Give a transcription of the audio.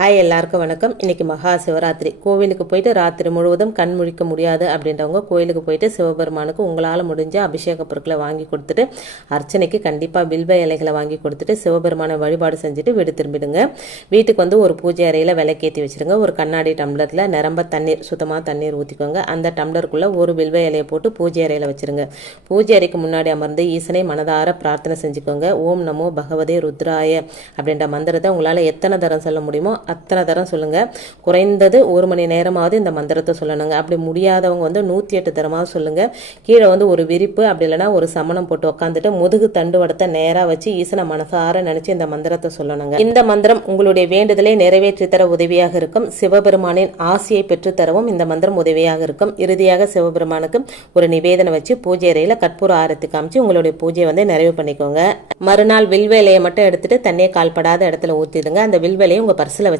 Hi எல்லாருக்கும் வணக்கம். இன்னைக்கு மகா சிவராத்திரி. கோவிலுக்கு போயிட்டு ராத்திரி முழுவதும் கண் முழிக்க முடியாது அப்படின்றவங்க கோயிலுக்கு போயிட்டு சிவபெருமானுக்கு உங்களால் முடிஞ்ச அபிஷேக பொருட்களை வாங்கி கொடுத்துட்டு அர்ச்சனைக்கு கண்டிப்பாக வில்வ இலைகளை வாங்கி கொடுத்துட்டு சிவபெருமானை வழிபாடு செஞ்சுட்டு வீடு திரும்பிடுங்க. வீட்டுக்கு வந்து ஒரு பூஜை அறையில் விளக்கேற்றி வச்சுருங்க. ஒரு கண்ணாடி டம்ளரில் நிரம்ப தண்ணீர், சுத்தமாக தண்ணீர் ஊற்றிக்கோங்க. அந்த டம்ளருக்குள்ளே ஒரு வில்வ இலையை போட்டு பூஜை அறையில் வச்சுருங்க. பூஜை அறைக்கு முன்னாடி அமர்ந்து ஈசனை மனதார பிரார்த்தனை செஞ்சுக்கோங்க. ஓம் நமோ பகவதே ருத்ராய அப்படின்ற மந்திரத்தை உங்களால் எத்தனை தரம் சொல்ல முடியுமோ அத்தனை தரம் சொல்லுங்க. குறைந்தது 1 மணி நேரமாவது இந்த மந்திரத்தை சொல்லணுங்க. அப்படி முடியாதவங்க வந்து 108 தரமாவது சொல்லுங்க. கீழே வந்து ஒரு விரிப்பு அப்படி இல்லைன்னா ஒரு சமணம் போட்டு உட்காந்துட்டு முதுகு தண்டுவடத்தை நேராக வச்சு ஈசனை மனசார நினைச்சு இந்த மந்திரத்தை சொல்லணுங்க. இந்த மந்திரம் உங்களுடைய வேண்டுதலை நிறைவேற்றி தர உதவியாக இருக்கும். சிவபெருமானின் ஆசையை பெற்றுத்தரவும் இந்த மந்திரம் உதவியாக இருக்கும். இறுதியாக சிவபெருமானுக்கு ஒரு நிவேதனை வச்சு பூஜை அறையில் கற்பூர ஆரத்தி காமிச்சு உங்களுடைய பூஜையை வந்து நிறைவு பண்ணிக்கோங்க. மறுநாள் வில்வேலையை மட்டும் எடுத்துட்டு தண்ணியை கால்படாத இடத்துல ஊற்றிடுங்க. அந்த வில்வேலையை உங்க பர்சில்